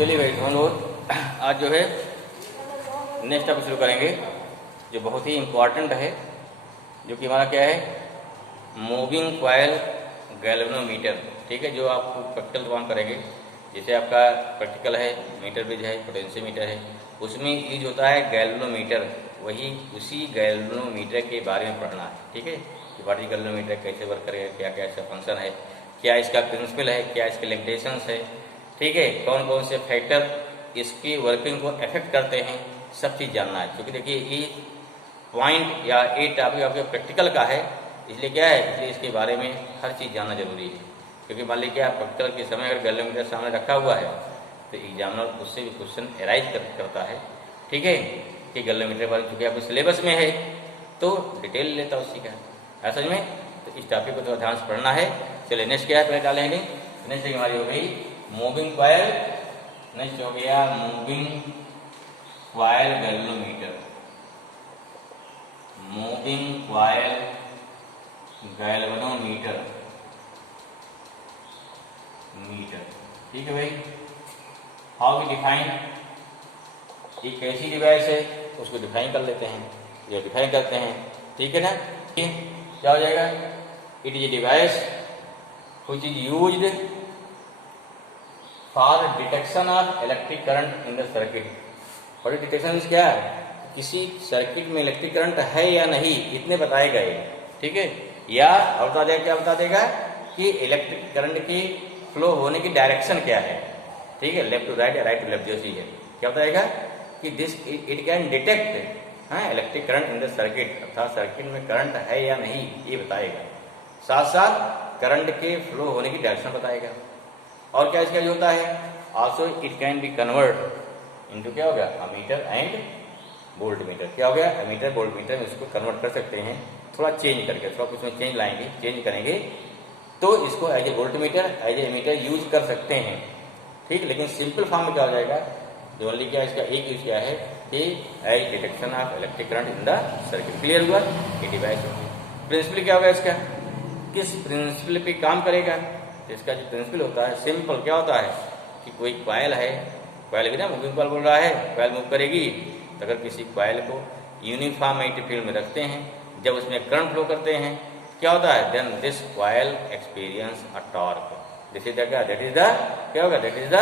चलिए भाई, हम लोग आज जो है नेक्स्ट टॉपिक शुरू करेंगे जो बहुत ही इम्पोर्टेंट है, जो कि हमारा क्या है, मूविंग कॉइल गैल्वेनोमीटर। ठीक है, जो आप प्रैक्टिकल काम करेंगे, जैसे आपका प्रैक्टिकल है, मीटर ब्रिज है, पोटेंशियोमीटर है, उसमें यूज होता है गैल्वेनोमीटर। वही उसी गैल्वेनोमीटर के बारे में पढ़ना है। ठीक है, कि बॉडी गैल्वेनोमीटर कैसे वर्क करेगा, क्या क्या इसका फंक्शन है, क्या इसका प्रिंसिपल है, क्या इसके लिमिटेशंस है, ठीक है, कौन कौन से फैक्टर इसकी वर्किंग को इफेक्ट करते हैं, सब चीज़ जानना है। क्योंकि देखिए ये पॉइंट या ये टॉपिक आपके प्रैक्टिकल का है, इसलिए क्या है, इसलिए इसके बारे में हर चीज़ जानना जरूरी है। क्योंकि मान लीजिए आप प्रैक्टिकल के समय अगर गैल्वेनोमीटर सामने रखा हुआ है तो एग्जामिनर उससे भी क्वेश्चन एराइज करता है। ठीक है, कि गैल्वेनोमीटर बारे में चूँकि आपको सिलेबस में है तो डिटेल लेता है उसी का है समझ में। तो इस टॉपिक को थोड़ा ध्यान से पढ़ना है। चलिए नेक्स्ट क्या है, पहले डालेंगे। नेक्स्ट हमारी हो गई मूविंग कॉइल, नेक्स्ट हो गया moving coil galvanometer, moving coil galvanometer meter. ठीक है भाई, हाउ वी डिफाइन, एक कैसी डिवाइस है उसको डिफाइन कर लेते हैं, जो डिफाइन करते हैं। ठीक है ना, क्या हो जाएगा, it is a device which is used for detection of electric current in the circuit। और डिटेक्शन मीन्स क्या है, किसी सर्किट में इलेक्ट्रिक करंट है या नहीं, इतने बताए गए। ठीक है, या और बता देगा, क्या बता देगा कि इलेक्ट्रिक करंट की फ्लो होने की डायरेक्शन क्या है। ठीक है, लेफ्ट टू राइट या राइट टू लेफ्ट, जो चीज है, क्या बताएगा कि this it can detect electric current in the circuit, अर्थात सर्किट में करंट है या नहीं ये बताएगा। साथ साथ करंट के फ्लो होने की डायरेक्शन बताएगा। और क्या इसका यूज होता है, also it can be convert into क्या हो गया, अमीटर एंड वोल्ट मीटर। क्या हो गया, अमीटर वोल्ट मीटर में इसको कन्वर्ट कर सकते हैं, थोड़ा चेंज करके, थोड़ा कुछ में चेंज लाएंगे, चेंज करेंगे तो इसको as a voltmeter, as a ammeter use कर सकते हैं। ठीक, लेकिन सिंपल फॉर्म में क्या हो जाएगा, जो ओनली क्या इसका एक यूज क्या है कि as detection of electric current in the circuit. Clear हुआ, ये डिवाइस होगी। प्रिंसिपल क्या होगा इसका, किस प्रिंसिपल पे काम करेगा, तो इसका जो प्रिंसिपल होता है सिंपल क्या होता है कि कोई कॉइल है, कॉइल भी ना मूविंग कॉइल बोल रहा है, कॉइल मूव करेगी, तो अगर किसी कॉइल को यूनिफॉर्म मैग्नेटिक फील्ड में रखते हैं, जब उसमें करंट फ्लो करते हैं, क्या होता है, then this coil experience a torque. This is the क्या, दैट इज द क्या होगा, that is the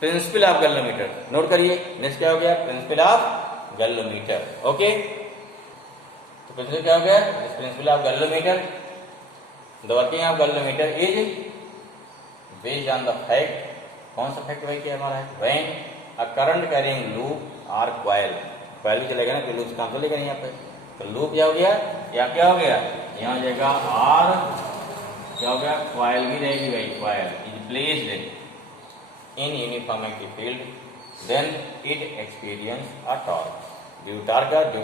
principle of galvanometer. Note करिए, नेक्स्ट क्या हो गया, प्रिंसिपल ऑफ गैल्वेनोमीटर। ओके, तो प्रिंसिपल क्या हो गया, principle of galvanometer, the working of galvanometer is based on the fact, कौन सा फैक्ट भाई क्या हमारा है, when a current carrying loop or coil, coil भी चलेगा ना, तो लूप काम चलेगा नहीं यहाँ पे, तो लूप क्या हो गया, या क्या हो गया, यहाँ हो जाएगा और क्या हो गया, coil भी रहेगी भाई, coil is placed in uniform magnetic field, then it experience a torque, due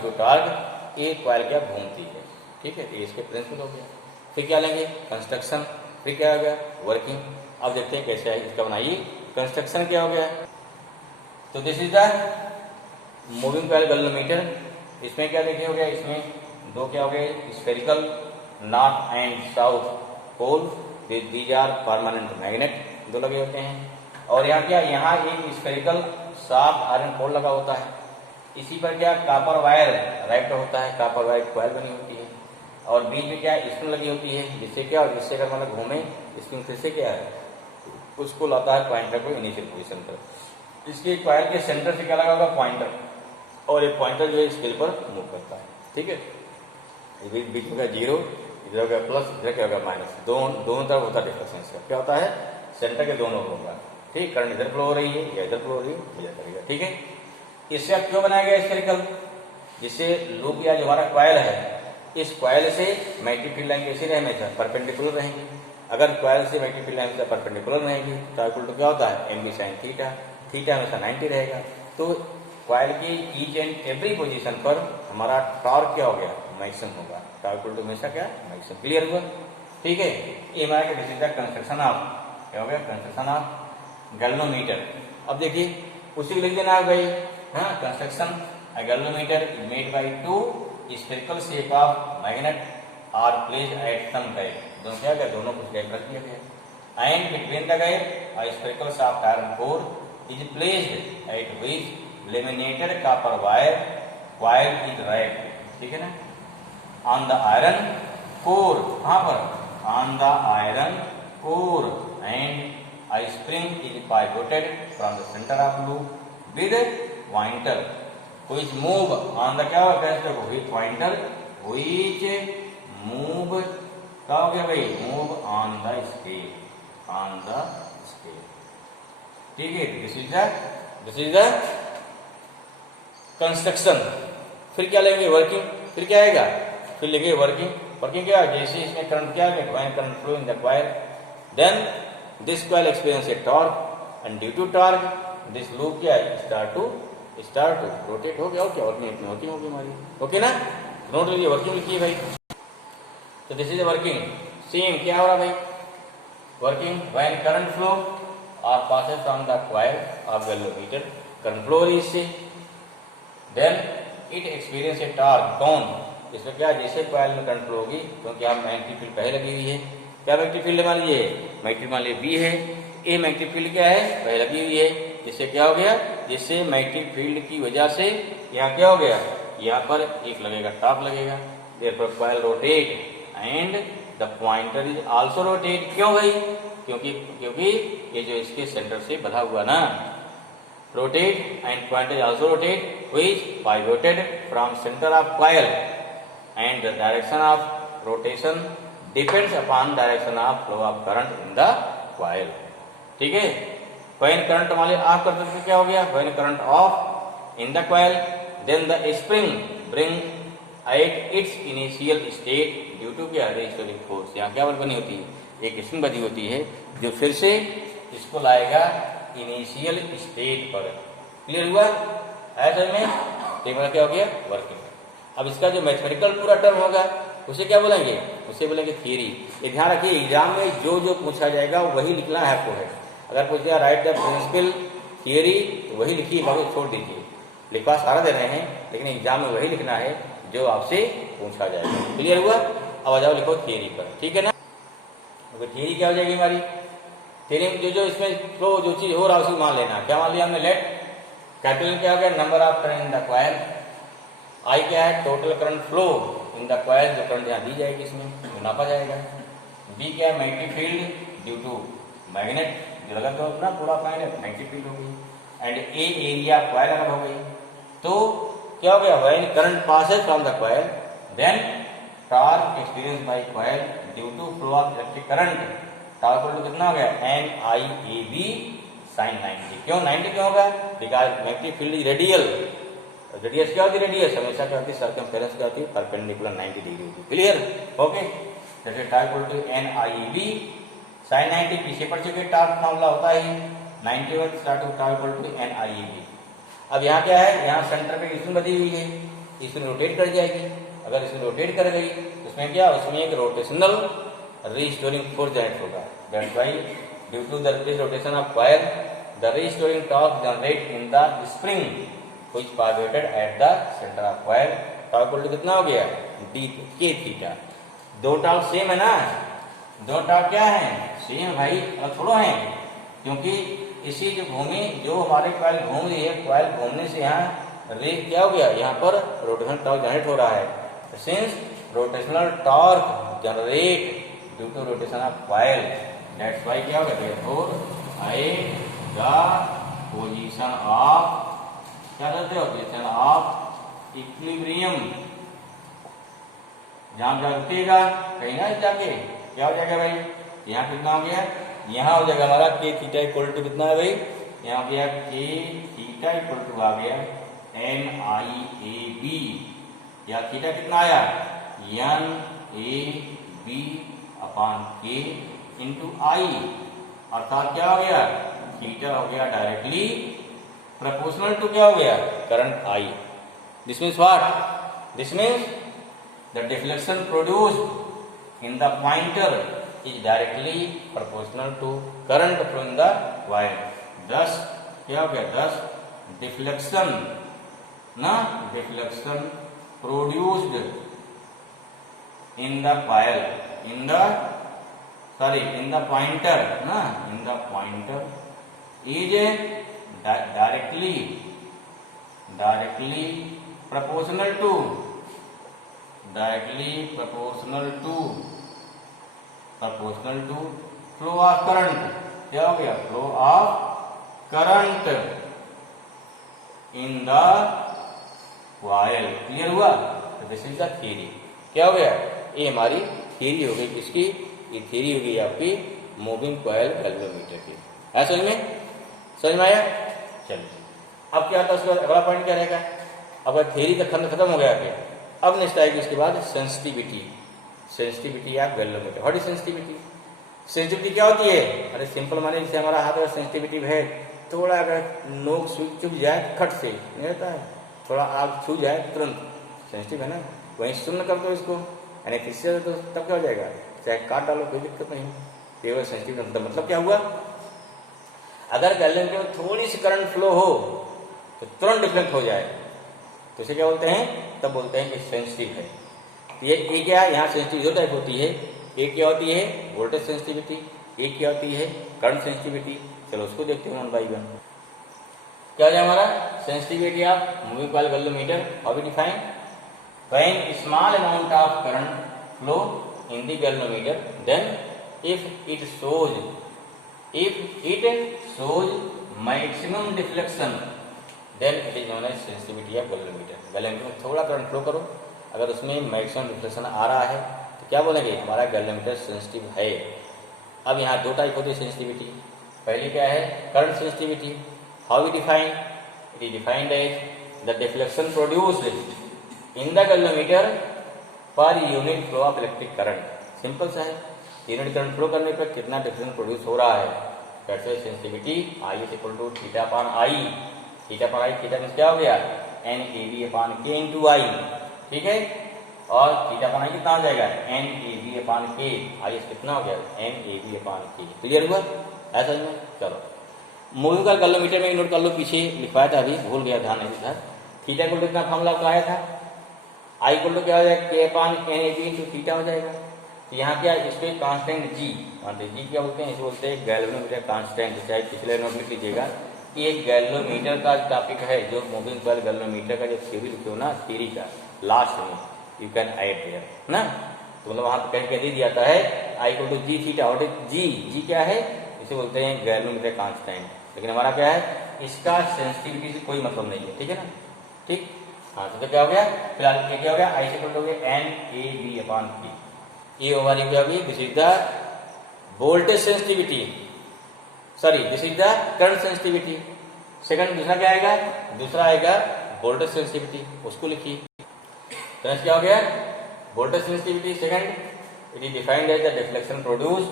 to torque ये coil क्या घूमती है। ठीक है, ये इसके प्रिंसिपल हो गया। फिर क्या लेंगे, कंस्ट्रक्शन, फिर क्या हो गया, वर्किंग। अब देखते हैं कैसे है इसका बनाइए। कंस्ट्रक्शन क्या हो गया, तो this is the moving coil galvanometer. इसमें क्या देखिए हो गया, इसमें दो क्या हो गए, spherical north and south pole, these are permanent magnet, दो लगे होते हैं। और यहाँ क्या, यहाँ एक स्फेरिकल शार्प आयरन पोल लगा होता है, इसी पर क्या कॉपर वायर राइट होता है, कॉपर वायर कॉइल बनी होती है, और बीच में क्या स्प्रिंग लगी होती है, जिससे क्या, और जिससे अगर मतलब घूमे स्प्रिंग फिर से क्या है, उसको लाता है पॉइंटर को इनिशियल पोजीशन पर। इसके कॉइल के सेंटर से क्या लगा होगा, पॉइंटर, और एक पॉइंटर जो है स्केल पर मूव करता है। ठीक है, बीच में का जीरो, इधर का प्लस, इधर क्या होगा माइनस, दोनों तरफ होता है डिफरेंस का, क्या होता है, सेंटर के दोनों होगा। ठीक, करंट इधर फ्लो हो रही है या इधर फ्लो हो रही है, मुझे करेगा। ठीक है, इससे क्यों बनाया गया स्फेरिकल, जिससे लूप या जो हमारा कॉइल है, इस कॉइल से मैग्नेटिक फील्ड लाइन कैसी रहेंगे, परपेंडिकुलर रहेंगी। अगर कॉइल से मैग्नेटिक फील्ड लाइन परपेंडिकुलर रहेगी तो इक्वल टू क्या होता है, M B sine theta, theta हमेशा 90 रहेगा। तो कॉइल की ईच एंड एवरी पोजीशन पर हमारा टॉर्क क्या हो गया, मैक्सिमम होगा, टॉर्क इक्वल टू हमेशा क्या, मैक्सिमम। क्लियर हुआ। ठीक है, ये हमारा this is the construction of क्या हो गया, कंस्ट्रक्शन ऑफ गैल्वेनोमीटर। अब देखिए उसी को लिख देना है भाई, हाँ, construction galvanometer made by two spherical shape of magnet are placed at some type, दोनों क्या, दोनों कुछ गैप रख दिया गया, and between the gap spherical shaft iron core is placed at which laminated copper wire coil is wrapped, ठीक है ना, on the iron core, कहाँ पर, on the iron core, and a spring is pivoted from the center of loop with pointer which move on the, क्या होगा इसका, with pointer which move, क्या हो गया भाई, move on the scale, on the scale, ठीक है। This is the construction. फिर क्या लेंगे, वर्किंग, फिर क्या आएगा, फिर लेंगे वर्किंग। वर्किंग क्या, जैसे इसमें करंट क्या है, wire current flow in the coil, then this coil experience a torque and due to torque this loop क्या है, स्टार्ट टू रोटेट हो गया। और क्या, वर्किंग होगी हमारी, ओके ना, नोट लीजिए, वर्किंग लिखिए भाई। तो दिस इज वर्किंग। सेम क्या हो रहा भाई, वर्किंग व्हेन करंट फ्लो और passes from the coil of galvanometer, current flow is से, then it experience a torque, कौन, इसमें क्या, जैसे कॉइल में करंट फ्लो होगी, क्योंकि आप मैग्नेटिक फील्ड पहले लगी हुई है, क्या मैग्नेटिक फील्ड मान लीजिए, मैग्नेटिक मान लीजिए बी है, ए मैग्नेटिक फील्ड क्या है, पहले लगी हुई है, जिससे क्या हो गया, जिससे मैग्नेटिक फील्ड की वजह से यहाँ क्या हो गया, यहाँ पर एक लगेगा, टॉर्क लगेगा, therefore coil rotate and the pointer is also rotate, क्यों भाई, क्योंकि ये जो इसके सेंटर से बधा हुआ ना, rotate and pointer is also rotate which pivoted from center of coil and the direction of rotation depends upon direction of flow of current in the coil, ठीक है। when current मान लीजिए ऑफ कर देते, क्या हो गया, when current off in the coil then the spring bring at its initial state due to क्या, restoring force, यहाँ क्या बल बनी होती है, एक स्प्रिंग बनी होती है जो फिर से इसको लाएगा इनिशियल स्टेट पर। क्लियर हुआ ऐसे में, तो क्या हो गया, वर्किंग। अब इसका जो मैथमेटिकल पूरा टर्म होगा उसे क्या बोलेंगे, उसे बोलेंगे थियरी। ये ध्यान रखिए, एग्जाम में जो पूछा जाएगा वही लिखना है आपको है। अगर पूछ दिया राइट द प्रिंसिपल थियरी, तो वही लिखिए, बाकी छोड़ दीजिए। लिखवा सारा दे रहे हैं, लेकिन एग्जाम में वही लिखना है जो आपसे पूछा जाएगा। क्लियर हुआ, अब आ जाओ लिखो थियरी पर, ठीक है ना। थियरी क्या हो जाएगी हमारी, थियरी में जो इसमें फ्लो जो चीज हो रहा है उसी मान लेना। क्या मान लिया हमने, लेट कैपिटल क्या हो गया, number of current in the coil, I क्या है, total current flow in the coil, जो करंट यहाँ दी जाएगी इसमें जो नापा जाएगा। बी क्या है, magnetic field due to magnet, जो लगा तो ना पूरा मैग्नेट, मैग्नेटिक फील्ड हो गई। एंड ए एरिया कॉइल अगर हो गई, तो क्या हो गया, when current passes from the coil then torque experience by coil due to flow of electric current, torque equal to कितना हो गया, N I A B sine 90। क्यों 90 क्यों होगा, because magnetic field is radial. Radius क्या होती है, radius हमेशा क्या होती है, सर्कमफेरेंस क्या होती है, परपेंडिकुलर 90 डिग्री होती है। Clear, okay. जैसे torque equal to N I A B sine 90, पीछे पड़ चुके, टॉर्क मामला होता है 91 start to torque equal to N I A B. अब यहाँ क्या है, यहाँ सेंटर पे इसमें बधी हुई है, इसमें रोटेट कर जाएगी। अगर इसमें रोटेट कर गई तो उसमें क्या, उसमें एक रोटेशनल रीस्टोरिंग फोर्स जनरेट होगा। That's why due to the rotation of coil the restoring torque generate in the spring which pivoted at the centre of coil. Torque equal to कितना हो गया, डी के थीटा। दो torque same है ना, दो torque क्या है, सेम भाई, अलग थोड़ा है, क्योंकि इसी जो घूमी, जो हमारे कॉइल घूम रही है, कॉइल घूमने से यहाँ रे क्या हो गया, यहाँ पर रोटेशनल टॉर्क जनरेट हो रहा है। Since rotational torque generate due to rotation of coil, that's why क्या होगा, देयरफॉर आएगा पोजीशन ऑफ, क्या करते हो, पोजीशन ऑफ इक्विलिब्रियम। जहां जा रुकेगा कहीं ना जाके क्या हो जाएगा भाई, यहाँ कितना हो गया, यहाँ हो जाएगा हमारा के थीटा इक्वल टू कितना है भाई, यहाँ हो गया के थीटा इक्वल टू आ गया एन आई ए बी, या थीटा कितना आया, एन ए बी अपॉन के इंटू आई, अर्थात क्या हो गया, थीटा हो गया डायरेक्टली प्रोपोर्शनल टू क्या हो गया, current I. This means what, this means the deflection produced in the pointer is directly proportional to current from the coil. Thus क्या हो गया, thus deflection ना, deflection produced in the coil, in the pointer ना, in the pointer is directly proportional to flow of current। क्या हो गया? Flow of current in the coil. Clear हुआ? This is the theory. क्या हो गया? ये हमारी थ्योरी हो गई किसकी? ये थ्योरी हो गई आपकी मूविंग कॉइल गैल्वेनोमीटर की। है समझ में? समझ में आया? चलिए अब क्या था उसका अगला पॉइंट क्या रहेगा? अब थ्योरी का खंड खत्म हो गया आपके। अब नेक्स्ट आएगी उसके बाद sensitivity. Sensitivity of galvanometer. What is sensitivity? Sensitivity क्या होती है? अरे सिंपल माने जैसे हमारा हाथ अगर सेंसिटिविटी है, थोड़ा अगर नोक चुभ जाए खट से नहीं होता है, थोड़ा आग छू जाए तुरंत सेंसिटिव है ना। वहीं सुन्न कर दो इसको एनेस्थीसिया तो तब क्या हो जाएगा? चाहे काट डालो कोई दिक्कत नहीं। केवल सेंसिटिव मतलब क्या हुआ? अगर गैल्वेनोमीटर में थोड़ी सी करंट फ्लो हो तो तुरंत डिफ्लेक्ट हो जाए तो इसे क्या बोलते हैं? तब बोलते हैं कि सेंसिटिव है। ये क्या है? यहाँ सेंसिटिव दो टाइप होती है। एक क्या होती है? Voltage sensitivity. एक क्या होती है? Current sensitivity. चलो उसको देखते हैं वन बाई वन। क्या हो जाए हमारा? Sensitivity of moving coil galvanometer. How we define? When small amount of current flow in the galvanometer, then if it shows maximum deflection, then it is known as sensitivity of galvanometer. Galvanometer में थोड़ा current flow करो, अगर उसमें maximum deflection आ रहा है तो क्या बोलेंगे? हमारा गैल्वेनोमीटर सेंसिटिव है। अब यहाँ दो टाइप होती है सेंसिटिविटी। पहली क्या है? Current sensitivity. How we define? It is defined as the deflection produced in the galvanometer per unit flow of electric current. Simple सा है, यूनिट करंट फ्लो करने पर कितना डिफ्लेक्शन प्रोड्यूस हो रहा है। कैसे? Sensitivity I is equal to theta upon I. Theta upon I, theta means क्या हो गया? NAB upon K into I. ठीक है, और थीटा अपान आई कितना हो जाएगा? NAB upon K। आई कितना हो गया? NAB upon K। क्लियर हुआ? ऐसा ही में चलो मूविंग कॉइल गैल्वेनोमीटर में नोट कर लो, पीछे लिखवाया था, अभी भूल गया, ध्यान नहीं था। थीटा इक्वल टू कितना फॉर्मूला आपका आया था? आई इक्वल टू क्या हो जाएगा? K अपान NAB इंटू थीटा हो जाएगा। तो यहाँ क्या इस पे कांस्टेंट जी, जी क्या बोलते हैं? इसे बोलते हैं गैल्वेनोमीटर कांस्टेंट। चाहे पिछले नोट लिख लीजिएगा कि एक गैल्वेनोमीटर का टॉपिक है जो मूविंग कॉइल गैल्वेनोमीटर का जो थ्योरी लिखे हो ना, थ्योरी का लास्ट में यू कैन ऐड देयर ना। तो मतलब वहां कहीं कह दिया जाता है आई इक्वल टू जी थीटा। और जी क्या है? इसे बोलते हैं गैल्वेनोमीटर कांस्टेंट। लेकिन हमारा क्या है? इसका सेंसिटिविटी से कोई मतलब नहीं है। ठीक है ना? ठीक। हाँ तो क्या हो गया? फिलहाल क्या हो गया? I equal to NAB upon K। ये हमारी क्या होगी? This is the voltage sensitivity, sorry this is the current sensitivity. Second दूसरा क्या आएगा? दूसरा आएगा वोल्टेज सेंसिटिविटी, उसको लिखिए। तो क्या हो गया? Voltage sensitivity second, it is defined as the deflection produced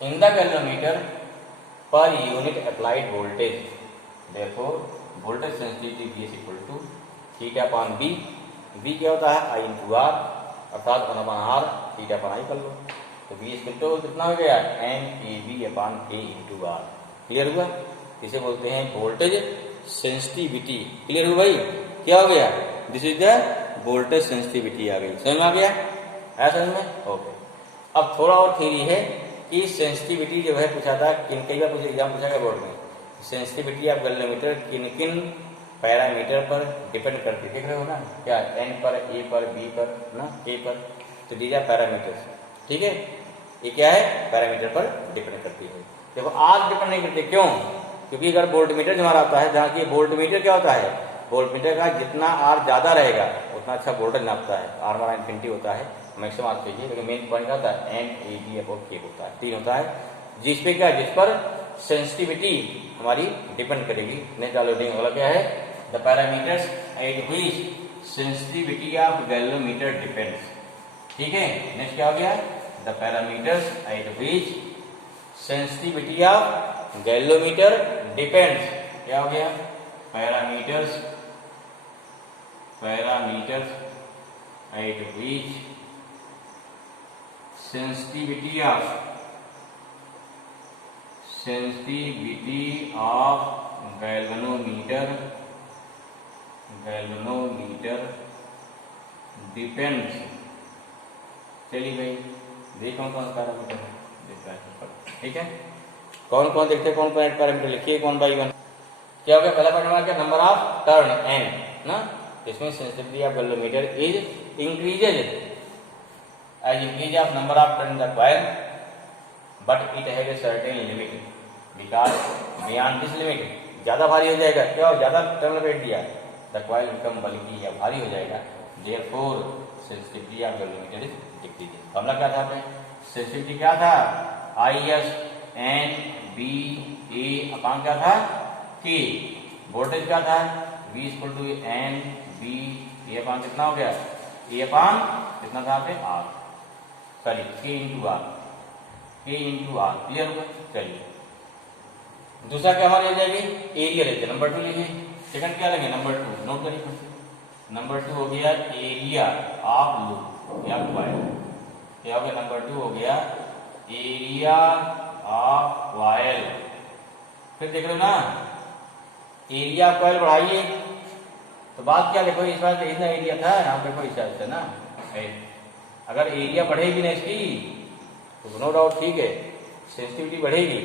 in the galvanometer per unit applied voltage. Therefore voltage sensitivity V is equal to theta upon B। V क्या होता है? I इंटू R, अर्थात 1 अपान R theta upon I कर लो। तो V equal to कितना हो गया? NAB upon K into R। Clear हुआ? इसे बोलते हैं वोल्टेज सेंसिटिविटी। क्लियर हुआ भाई? क्या हो गया? This is the voltage sensitivity आ गई। समझ में आ गया? है समझ में? ओके। अब थोड़ा और थ्योरी है कि सेंसिटिविटी जो है पूछा था, कई बार पूछा, एग्जाम पूछा गया बोर्ड में, सेंसिटिविटी ऑफ गैल्वेनोमीटर किन किन पैरामीटर पर डिपेंड करती है? देख रहे हो ना क्या? N पर, A पर, B पर ना, K पर। तो दीज आर पैरामीटर्स। ठीक है, ये क्या है? पैरामीटर पर डिपेंड करती है। देखो आज डिपेंड नहीं करते, क्यों? क्योंकि अगर वोल्टमीटर जो हमारा आता है, जहाँ की वोल्टमीटर क्या होता है? वोल्टमीटर का जितना R ज्यादा रहेगा उतना अच्छा वोल्टेज नापता है। R हमारा इन्फिनिटी होता है, मैक्सिमम R चाहिए, लेकिन मेन पॉइंट क्या होता है? NAB अपॉन K होता है, 3 होता है। जिस पे क्या? जिस पर सेंसिटिविटी हमारी डिपेंड करेगी। नेक्स्ट लोडिंग वाला क्या है? The parameters at which sensitivity of galvanometer depends. ठीक है, नेक्स्ट क्या हो गया? The parameters at which sensitivity of galvanometer depends. क्या हो गया? Parameters at which sensitivity of galvanometer depends. चलिए भाई देखो कौन सा पैरामीटर है। ठीक है, कौन कौन देखते हैं? कौन कौन पैरामीटर लिखिए वन बाई वन। क्या हो गया, पहला पॉइंट हमारा क्या, नंबर ऑफ टर्न एन ना, इसमें sensitivity of galvanometer is increases as increase of number of turn the coil but it has a certain limit because beyond this limit, ज्यादा भारी हो जाएगा, क्या ज्यादा टर्न लपेट दिया, द कॉइल बिकम बल्की या भारी हो जाएगा, therefore sensitivity of galvanometer is decreases. Formula क्या था अपने, सेंसिटिविटी क्या था, I S N B A upon क्या था के, वोल्टेज क्या था V equal to N B A upon कितना हो गया, ए अपान कितना था पे R, sorry K into R, K into R, clear होगा। चलिए दूसरा क्या हमारी हो जाएगी, एरिया लेते नंबर 2 लीजिए, सेकंड क्या लेंगे नंबर 2, नोट करिए नंबर 2 हो गया एरिया ऑफ लूप या कॉइल, क्या हो गया नंबर 2 हो गया एरिया ऑफ कॉइल, फिर देख लो ना एरिया ऑफ कॉइल बढ़ाइए तो बात क्या, देखो इस बार इतना एरिया था यहाँ देखो इस हिसाब से ना, अगर एरिया बढ़ेगी ना इसकी तो नो डाउट ठीक है सेंसिटिविटी बढ़ेगी,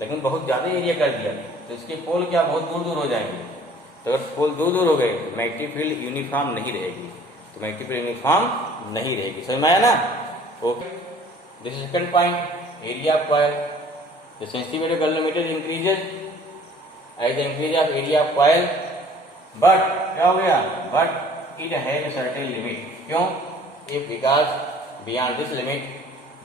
लेकिन बहुत ज्यादा एरिया कर दिया तो इसके पोल क्या बहुत दूर दूर हो जाएंगे, तो अगर पोल दूर दूर हो गए तो मैग्नेटिक फील्ड यूनिफॉर्म नहीं रहेगी, तो मैग्नेटिक फील्ड यूनिफॉर्म नहीं रहेगी, समझ में आया ना। Okay, this is second point, area of coil, the sensitivity of galvanometer increases as the increase of area of coil but क्या हो गया, but it has a certain limit, क्यों, if because beyond this limit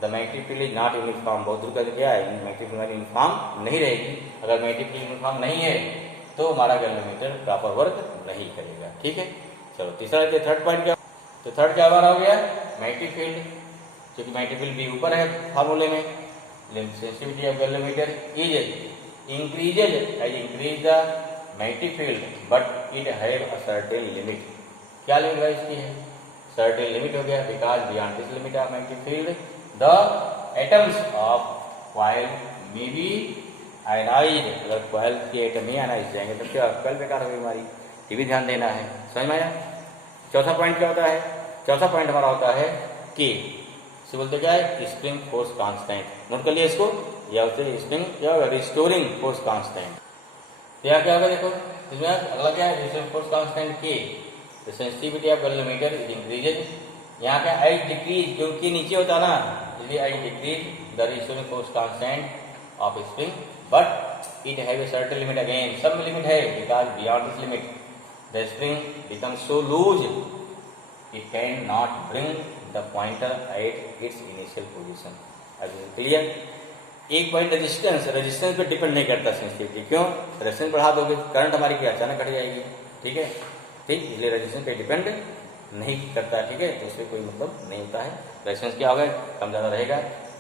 the magnetic field is not uniform, बहुत दूर का क्या है magnetic field uniform नहीं रहेगी, अगर मैग्नेटिक फील्ड यूनिफॉर्म नहीं है तो हमारा गैल्वेनोमीटर प्रॉपर वर्क नहीं करेगा, ठीक है। चलो तीसरा थर्ड पॉइंट क्या, तो थर्ड क्या हमारा हो गया मैग्नेटिक फील्ड, क्योंकि मैग्नेटिक फील्ड भी ऊपर है फार्मूले में, sensitivity of galvanometer is increases as increase the magnetic field but it have a certain limit, क्या लिमिट है इसकी है, सर्टेन लिमिट हो गया, because beyond this limit of magnetic field the atoms of coil may be ionize, अगर coil के atom ही ionize जाएंगे तो क्या कॉइल बेकार होगी हमारी, ये भी ध्यान देना है, समझ में आया। चौथा पॉइंट क्या होता है, चौथा पॉइंट हमारा होता है कि इसे बोलते क्या है स्प्रिंग फोर्स कांस्टेंट, नोट कर लिया इसको, या होते स्प्रिंग क्या होगा रिस्टोरिंग फोर्स कांस्टेंट, यहाँ क्या होगा देखो इसमें अगला क्या है रिस्टोरिंग फोर्स कांस्टेंट के, the sensitivity of galvanometer is increases, यहाँ का आई डिक्रीज क्योंकि नीचे होता ना इसलिए आई decrease the restoring force constant of spring but it have a certain limit, again सब में लिमिट है, because beyond this limit the spring becomes so lose it can not bring the pointer at its initial position, clear. एक point resistance, resistance पे depend नहीं करता sensitivity, क्यों, resistance बढ़ा दोगे करंट हमारी क्या अचानक घट जाएगी, ठीक है, ठीक, इसलिए रेजिस्टेंस पे डिपेंड नहीं करता, ठीक है, तो उससे कोई मतलब नहीं होता है, रेजिस्टेंस क्या होगा कम ज़्यादा रहेगा,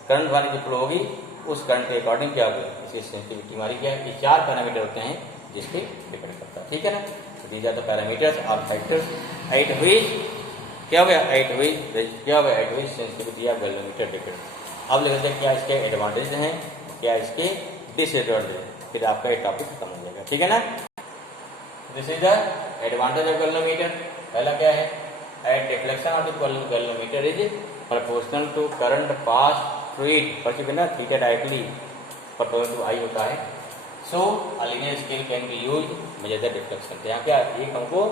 करंट हमारी जो फ्लो होगी उस करंट के अकॉर्डिंग क्या होगी इसकी सेंसिटिविटी हमारी क्या है, ये 4 पैरामीटर होते हैं जिसपे डिपेंड करता है, ठीक है ना। तो दीज आर द पैरामीटर्स और फैक्टर्स एट व्हिच क्या हो गया, एट व्हिच क्या हो गया, at which sensitivity of galvanometer depend. अब लिखते हैं क्या इसके एडवांटेज हैं, क्या इसके डिसएडवांटेज है, फिर आपका ये टॉपिक खत्म हो जाएगा, ठीक है ना। This is the advantage of galvanometer, पहला क्या है, at deflection of the galvanometer is proportional to current pass through it, पर ना theta directly proportional to I होता है, so a linear scale can be use measure the deflection, यहाँ क्या एक हमको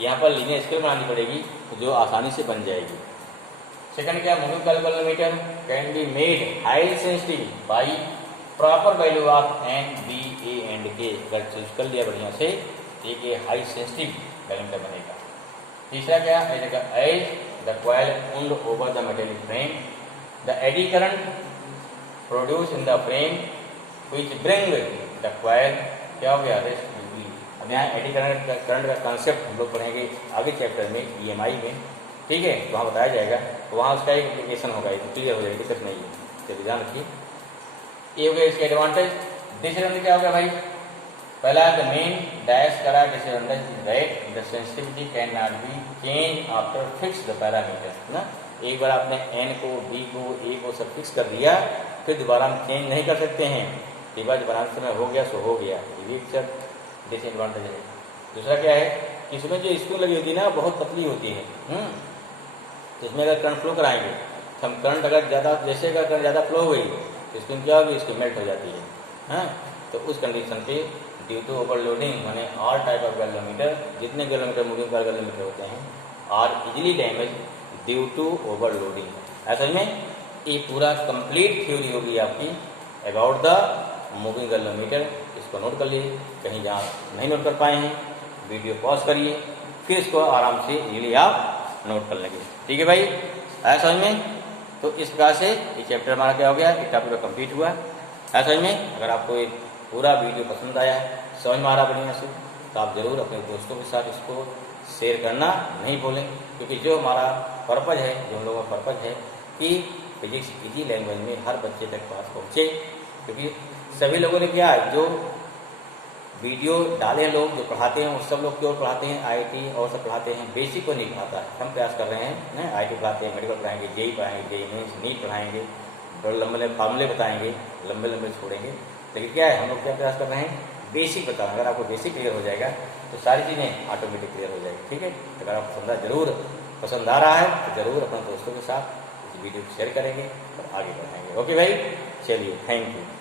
यहाँ पर लीनियर स्केल बनानी पड़ेगी जो आसानी से बन जाएगी। सेकंड क्या, moving galvanometer can be made high sensitive by proper value of N B A and K, अगर चूज कर लिया बढ़िया से एक ये हाई सेंसिटिव गैल्वेनोमीटर बनेगा। तीसरा क्या, as the coil wound over the metallic frame the eddy current produce in the frame which bring the coil क्या हो गया रेस्ट। अब यहाँ एडी करंट का कॉन्सेप्ट हम लोग पढ़ेंगे आगे चैप्टर में EMI में, ठीक है, वहाँ बताया जाएगा, तो वहाँ उसका एक एप्लीकेशन होगा, ये क्लियर हो जाएगी, दिक्कत नहीं है, चलिए ध्यान रखिए। ये हो गया इसके एडवांटेज। डिसएडवांटेज क्या होगा भाई, पहला द मेन डैश करा disadvantage is that the sensitivity can not be change after fix the parameter, ना एक बार आपने एन को बी को ए को सब फिक्स कर दिया फिर दोबारा हम चेंज नहीं कर सकते हैं, एक बार बनाने समय हो गया सो हो गया, ये भी एक डिसएडवांटेज है। दूसरा क्या है, इसमें जो स्प्रिंग लगी होती है ना बहुत पतली होती है, तो इसमें अगर करंट फ्लो कराएंगे तो हम करंट अगर ज़्यादा, जैसे अगर करंट ज़्यादा फ्लो हो गई तो स्प्रिंग क्या होगी, इसकी मेल्ट हो जाती है, हाँ, तो उस कंडीशन पे ड्यू टू ओवरलोडिंग माने ऑल टाइप ऑफ गैल्वेनोमीटर, जितने गैल्वेनोमीटर मूविंग कॉइल गैल्वेनोमीटर होते हैं are easily damage due to overloading. ऐसा में ये पूरा कंप्लीट थ्योरी होगी आपकी अबाउट द मूविंग गैल्वेनोमीटर। इसको नोट कर लीजिए, कहीं जहाँ नहीं नोट कर पाए हैं वीडियो पॉज करिए, फिर इसको आराम से इजीली आप नोट कर लेंगे। ठीक है भाई, ऐसा में तो इस प्रकार से ये चैप्टर हमारा क्या हो गया, ये टॉपिक कंप्लीट हुआ। ऐसा में अगर आपको ये पूरा वीडियो पसंद आया है, समझ में आ रहा बढ़िया से, तो आप जरूर अपने दोस्तों के साथ इसको शेयर करना नहीं भूलें, क्योंकि जो हमारा पर्पज है, जो हम लोगों का पर्पज है कि फिजिक्स इजी लैंग्वेज में हर बच्चे तक पास पहुँचे। क्योंकि सभी लोगों ने क्या जो वीडियो डाले हैं लोग जो पढ़ाते हैं वो सब लोग क्यों पढ़ाते हैं, आईआईटी और सब पढ़ाते हैं, बेसिक को नहीं पढ़ाता है। हम प्रयास कर रहे हैं ना, आईआईटी पढ़ाते हैं, मेडिकल पढ़ाएंगे, जेई पढ़ाएंगे, जेई मेंस नीट पढ़ाएंगे, बड़े लंबे लंबे फार्मूले बताएंगे, लंबे लंबे छोड़ेंगे। लेकिन क्या है, हम लोग क्या प्रयास कर रहे हैं, बेसिक बताना। अगर आपको बेसिक क्लियर हो जाएगा तो सारी चीज़ें ऑटोमेटिक क्लियर हो जाएगी। ठीक है, अगर आपको पसंद आ रहा है तो जरूर अपने दोस्तों के साथ इस वीडियो को शेयर करेंगे और आगे बढ़ाएंगे। ओके भाई, चलिए, थैंक यू।